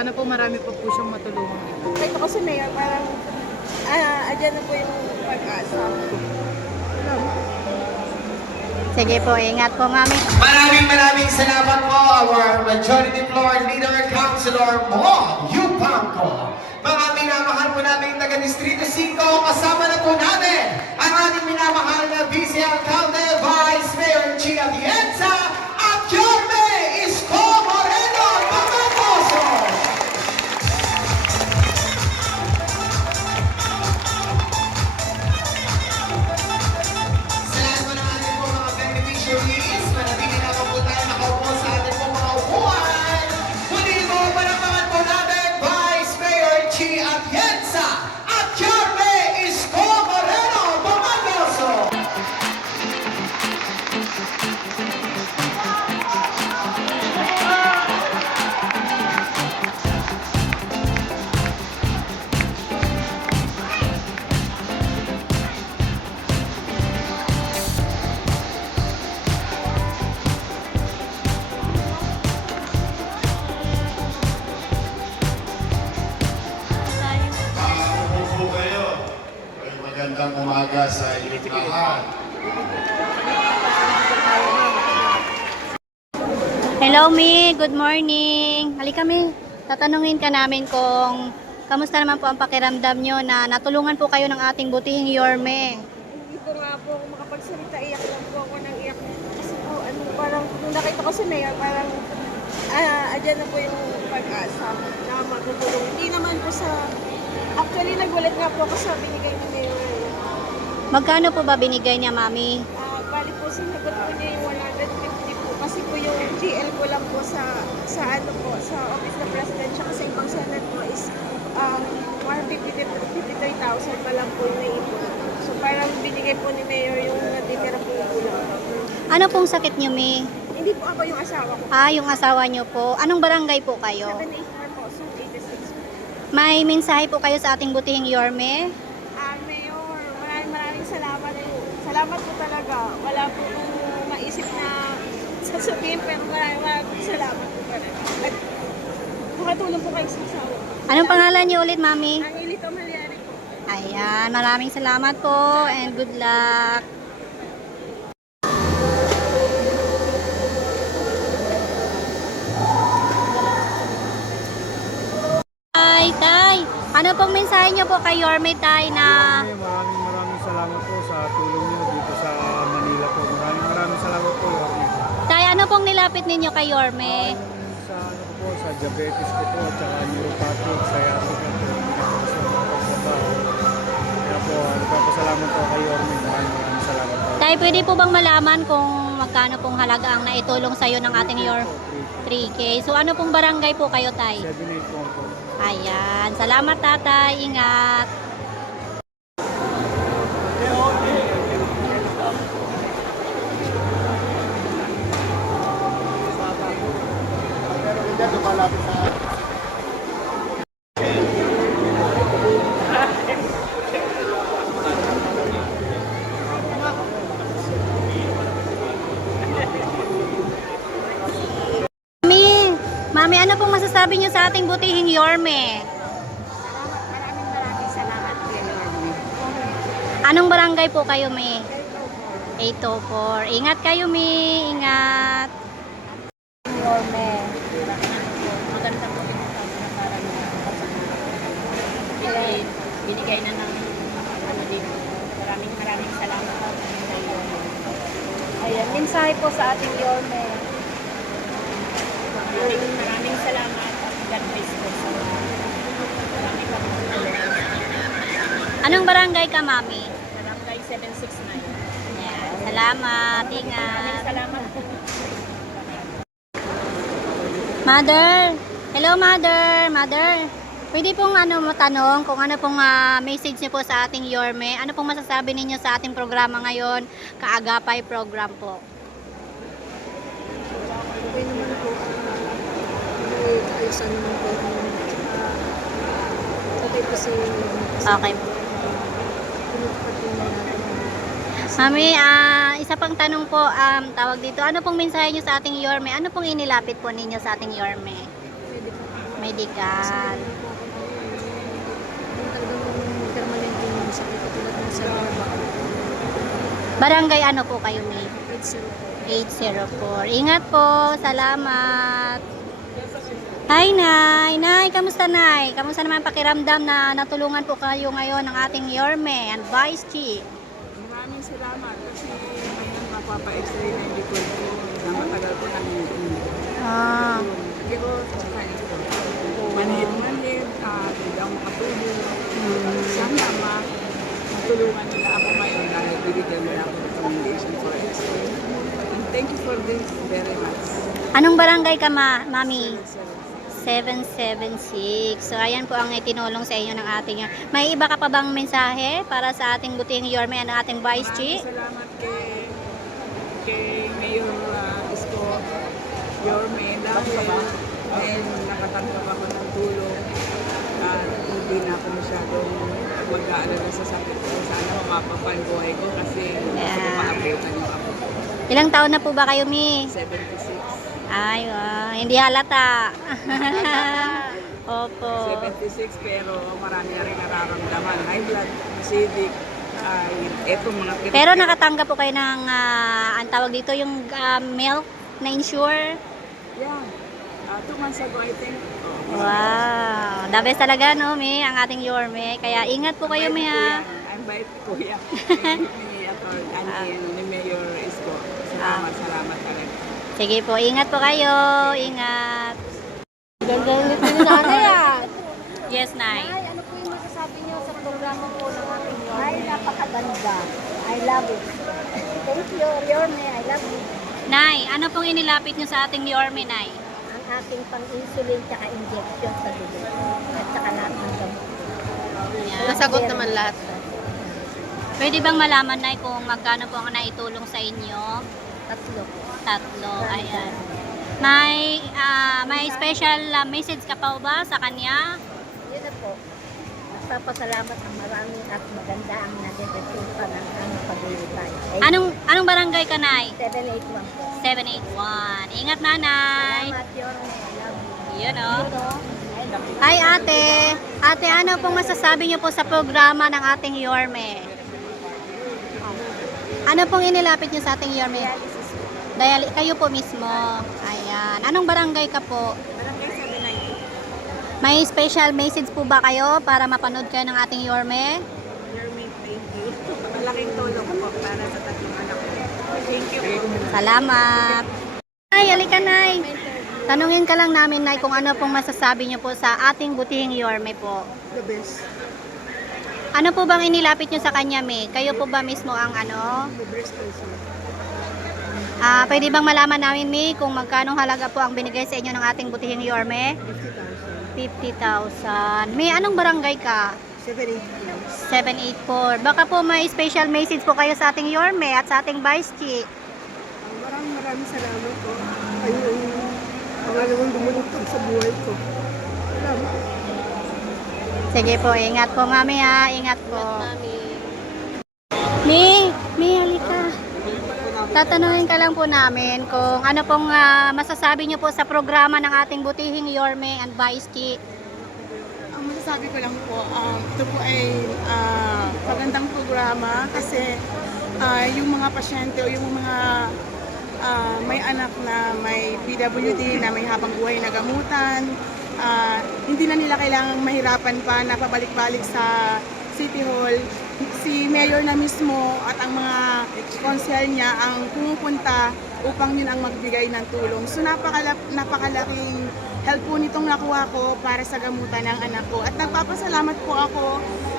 sana po marami pa po siyang matulungan dito. Kahit ako sa mayor, parang andyan na po yung pag-asa. Sige po, ingat po, mami. Maraming salamat po, our Majority Floor Leader, Councilor Mo Yupanco. Mga minamahal po namin taga Distrito 5, kasama na po namin ang ating minamahal na Vice Alcalde, Vice Mayor Chia Atienza, at Yorme Isko Moreno Pamatoso. Sa lahat po ng ating po mga beneficiaries, manatili na po tayo nakaupo sa ating po mga upuan. Muli po, palakpakan po natin, Vice Mayor Chia Atienza at Yorme Isko Moreno Pamatoso. Upo kayo. Ay magandang umaga sa inyong lahat. Hello, Mi. Good morning. Halika, Mi. Tatanungin ka namin kung kamusta naman po ang pakiramdam nyo na natulungan po kayo ng ating butihing Yorme. Hindi ko nga po makapagsalita, iyak lang po ako ng iyak. Kasi po, parang nung nakita ko sa mayor, parang andyan na po yung pag-asa na matutulong. Hindi naman po sa... Actually, nagwalat nga po ako sa binigay ni mayor. Magkano po ba binigay niya, Mami? Bali po, sinagot po niya yung 150 po. Kasi po yung GL ko lang po sa ano po, sa Office ng President, tsaka sa ibang Senate po is 153,000 pa lang po yung naipon. So parang binigay po ni Mayor yung natitira po yung kulang. Ano pong sakit nyo, Mi? Hindi po ako yung asawa ko. Yung asawa nyo po. Anong barangay po kayo? 784 po, so 86 po. May mensahe po kayo sa ating butihing Yorme? Mayor, maraming salamat po. Salamat po talaga. Wala po kong maisip na sasabihin, pero maraming po salamat po talaga. At makatulong po kayo sa asawa. Anong pangalan niyo ulit, Mami? Ang Ilito Malyari po. Ayan, maraming salamat po and good luck. Tay, ano pong mensahe niyo po kay Yorme, Tay, na Maraming salamat po sa tulong niyo dito sa Manila po. Maraming salamat po, Yorme. Tay, ano pong nilapit ninyo kay Yorme? Sa ano ko po, sa diabetes ko po, at saka neuropathic, sciatic ko po. Kaya po, nagpapasalamat po kay Yorme. Maraming salamat po. Tay, pwede po bang malaman kung magkano pong halaga ang naitulong sa'yo ng ating 3K? So ano pong barangay po kayo, Tay? 7-8 po po. Ayan, salamat, Tatay. Ingat. Mami, ano pong masasabi niyo sa ating butihing Yorme? Maraming salamat po, Yorme. Anong barangay po kayo, Mi? 804. Ingat kayo, Mi. Ingat. Yorme. Maganda po yung parang binigay na ng ano dito. Maraming salamat po. Ayan, mensahe po sa ating Yorme. Maraming salamat at God bless po sa marami pa po. Anong barangay ka, Mami? Barangay 769. Ayan, salamat. Maraming Ingat. salamat po. Mother. Hello, Mother. Mother. Pwede pong matanong kung ano pong message niyo po sa ating Yorme. Ano pong masasabi ninyo sa ating programa ngayon? Kaagapay program po. Okay naman po. Ayusan naman po. Okay po sa Okay po. Mami, isa pang tanong po, tawag dito. Ano pong mensahe niyo sa ating Yorme? Ano pong inilapit po ninyo sa ating Yorme? Medical. Yung talagang permanent yung sakit katulad ng sa Barangay ano po kayo, May? 804. 804. Ingat po. Salamat. Hi, Nay. Nay, kamusta, Nay? Kamusta naman pakiramdam na natulungan po kayo ngayon ng ating Yorme and Vice Chief? Maraming salamat kasi ngayon mapapa-x-ray na yung likod ko na matagal ko nang hindi. Ah, Pero tsaka ito, manhid-manhid, hindi ako makatulog. Sana matulungan nila ako ngayon dahil bibigyan nila ako ng recommendation for x-ray. And thank you for this very much. anong barangay ka, Mami? 776. So, ayan po ang itinulong sa inyo ng ating... May iba ka pa bang mensahe para sa ating butihing Yorme and ating Vice Chief? Maraming salamat kay Mayor Isko Yorme dahil nakatanggap ako ng tulong at hindi na ako masyadong mag-aalala sa sakit ko. Sana mapapan buhay ko kasi maabutan yung ako. Ilang taon na po ba kayo, Mi? 76. Ay, hindi halata. Opo. 76 pero marami na rin nararamdaman. High blood, acidic, etong mga Pero nakatanggap po kayo ng, ang tawag dito, yung milk na insure? Yeah. 2 months ago, I think. Wow. The best talaga, no, Mi, ang ating Yorme. Kaya ingat po kayo, Mi, ha. I'm bait ko, kuya. Ni Mayor Isko. Salamat talaga. Sige po, ingat po kayo. Ingat. Ganda nito ni nanay ah. Yes, Nay. Ay, ano po yung masasabi niyo sa programa po ng ating Yorme? Ay, napakaganda. I love it. Thank you, Yorme. I love you. Nay, ano pong inilapit niyo sa ating Yorme, Nay? Ang ating pang-insulin tsaka injection sa dugo. At saka lahat ng gamot. Ayan. Nasagot naman lahat. Pwede bang malaman, Nay, kung magkano po ang naitulong sa inyo? 3. 3. Ayan. May special message ka pa ba sa kanya? Yun na po. Nagpapasalamat ang marami at maganda ang naging resulta ng aming paglilipay. Anong barangay ka, Nay? 781 po. 781. Ingat, Nanay. Salamat, Yorme. I love you. Yun, oh. I love you. Hi, ate. Ate, ano pong masasabi niyo po sa programa ng ating Yorme? Ano pong inilapit niyo sa ating Yorme? Kayo po mismo. Ayan. Anong barangay ka po? Barangay 790. May special message po ba kayo para mapanood kayo ng ating Yorme? Yorme, thank you. Malaking tulong po para sa tatlong anak ko. Thank you po. Salamat. Ay, halika, Nay. Tanungin ka lang namin, Nay, kung ano pong masasabi niyo po sa ating butihing Yorme po. The best. Ano po bang inilapit niyo sa kanya, May? Kayo po ba mismo ang ano? The best also. Pwede bang malaman namin, May, kung magkano halaga po ang binigay sa inyo ng ating butihing Yorme? 50,000. May, anong barangay ka? 784. Baka po may special message po kayo sa ating Yorme at sa ating Vice Chief. Maraming salamat po. Ayun, pangalawang dumulutang sa buhay ko. Salamat. Sige po, ingat po, Mami, ha. Ingat po. May, halika. Tatanungin ka lang po namin kung ano pong masasabi niyo po sa programa ng ating butihing Yorme and Vice Chief. Ang masasabi ko lang po, ito po ay magandang programa kasi yung mga pasyente o yung mga may anak na may PWD na may habang buhay na gamutan, hindi na nila kailangang mahirapan pa na pabalik-balik sa City Hall. Si Mayor na mismo at ang mga konsel niya ang pumupunta upang yun ang magbigay ng tulong. So napakalaking help po nitong nakuha ko para sa gamutan ng anak ko. At nagpapasalamat po ako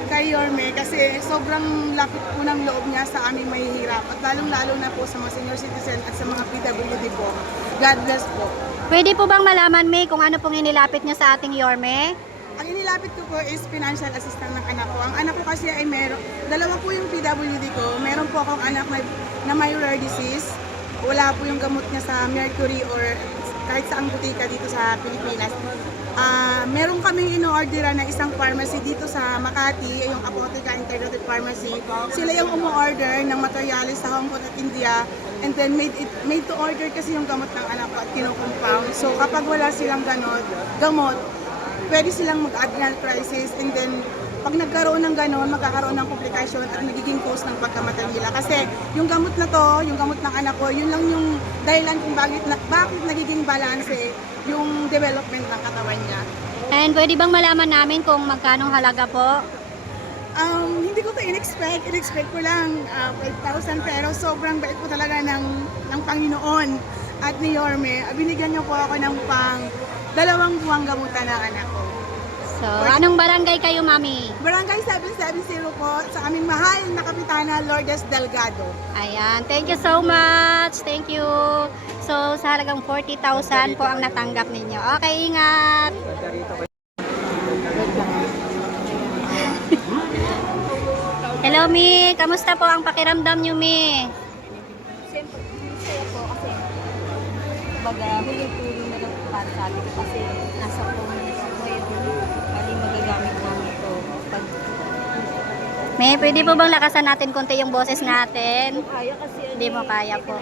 kay Yorme kasi sobrang lapit po ng loob niya sa aming mahihirap. At lalong-lalo na po sa mga senior citizen at sa mga PWD po. God bless po. Pwede po bang malaman, May, kung ano pong inilapit niyo sa ating Yorme? Ang inilapit ko po is financial assistance ng anak ko. Ang anak ko kasi ay dalawa po yung PWD ko. Meron po akong anak na may rare disease. Wala po yung gamot niya sa Mercury or kahit saang butika dito sa Pilipinas. Meron kaming ino-orderan na isang pharmacy dito sa Makati, yung Apotheca Integrated Pharmacy. Sila yung umu-order ng materialis sa Hong Kong at India. And then made to order kasi yung gamot ng anak ko at kino-compound. So kapag wala silang gamot, pwede silang mag-adrenal crisis, and then pag nagkaroon ng gano'n, magkakaroon ng komplikasyon at nagiging cause ng pagkamatay nila. Kasi yung gamot na to, yung gamot ng anak ko, yun lang yung dahilan kung bakit nagiging balance yung development ng katawan niya. And pwede bang malaman namin kung magkano halaga po? Hindi ko to in-expect ko lang 5,000, pero sobrang bait po talaga ng Panginoon at ni Yorme. Binigyan niyo po ako ng pang 2 buwang gamutan ng anak ko. So, anong barangay kayo, Mami? Barangay 770 po sa aming mahal na Kapitana Lourdes Delgado. Ayan, thank you so much. Thank you. So, sa halagang 40,000 po ang natanggap ninyo. Okay, ingat. Hello, Mi. Kamusta po ang pakiramdam nyo, Mi? Siyempre, masaya po kasi baga huling tulong na lang para sa atin kasi nasa pumunta ko ngayon bali magagamit namin ito pag May, pwede po bang lakasan natin konti yung boses natin? kaya kasi Hindi mo kaya po.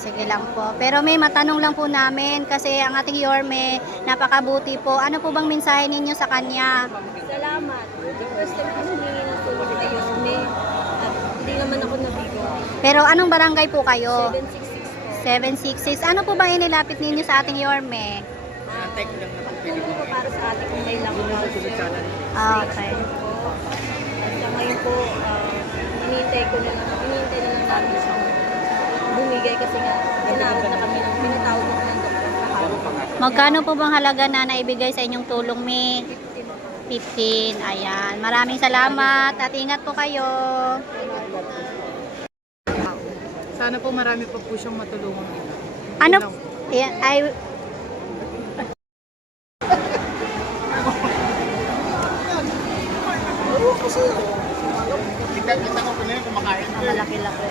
Sige lang po. Pero may matanong lang po namin kasi ang ating Yorme, napakabuti po. Ano po bang mensahe ninyo sa kanya? salamat. First time ko humingi ng tulong kay Yorme at hindi naman ako nabigo. Pero anong barangay po kayo? 766 po. 766. Ano po bang inilapit ninyo sa ating Yorme? Tulong po para sa atin kung may lang Okay. At sa ngayon po, hinihintay na lang namin siyang bumigay kasi nga tinawag na kami ng pinatawag na ng doktor kahapon. Magkano po bang halaga na naibigay sa inyong tulong, Mi? 15. Ayan. Maraming salamat at ingat po kayo. Sana po marami pa po siyang matulungan nila. Ano? Ayan, ay, Kita ko pala yung kumakain. malaki-laki.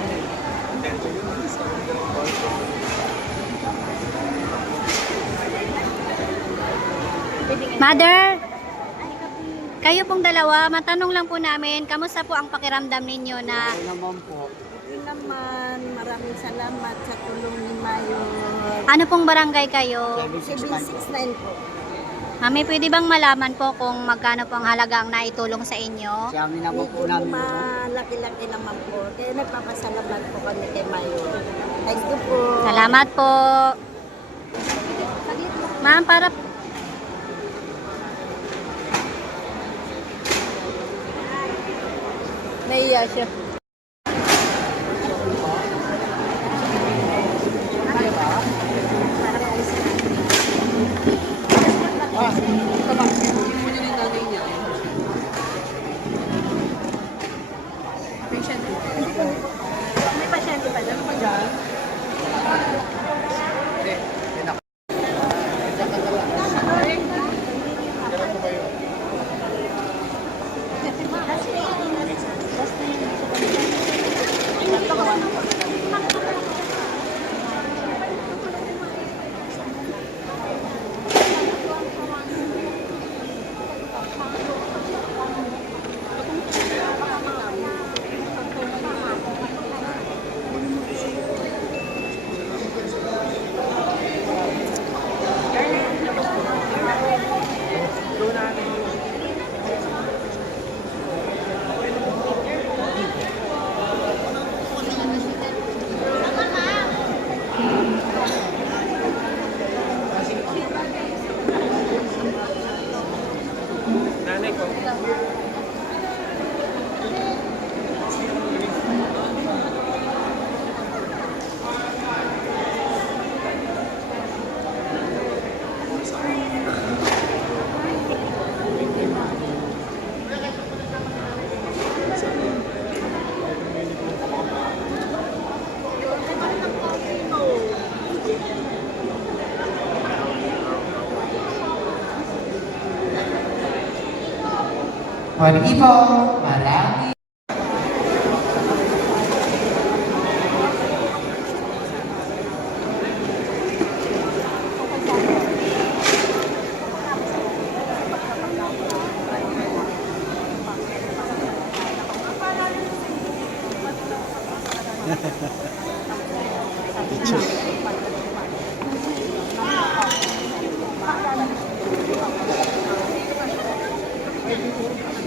Mother, kayo pong dalawa, matanong lang po namin, kamusta po ang pakiramdam ninyo na Yun naman, maraming salamat sa tulong ni Mayo. ano pong barangay kayo? 769 po. Mami, pwede bang malaman po kung magkano po ang halaga ang naitulong sa inyo? Medyo malaki-laki naman po. Kaya nagpapasalamat po kami kay Mayo. Thank you po. Salamat po. Ma'am, para Naiya siya. May pasyente pa dyan. Nanay ko. Pwede po, marami. Thank you.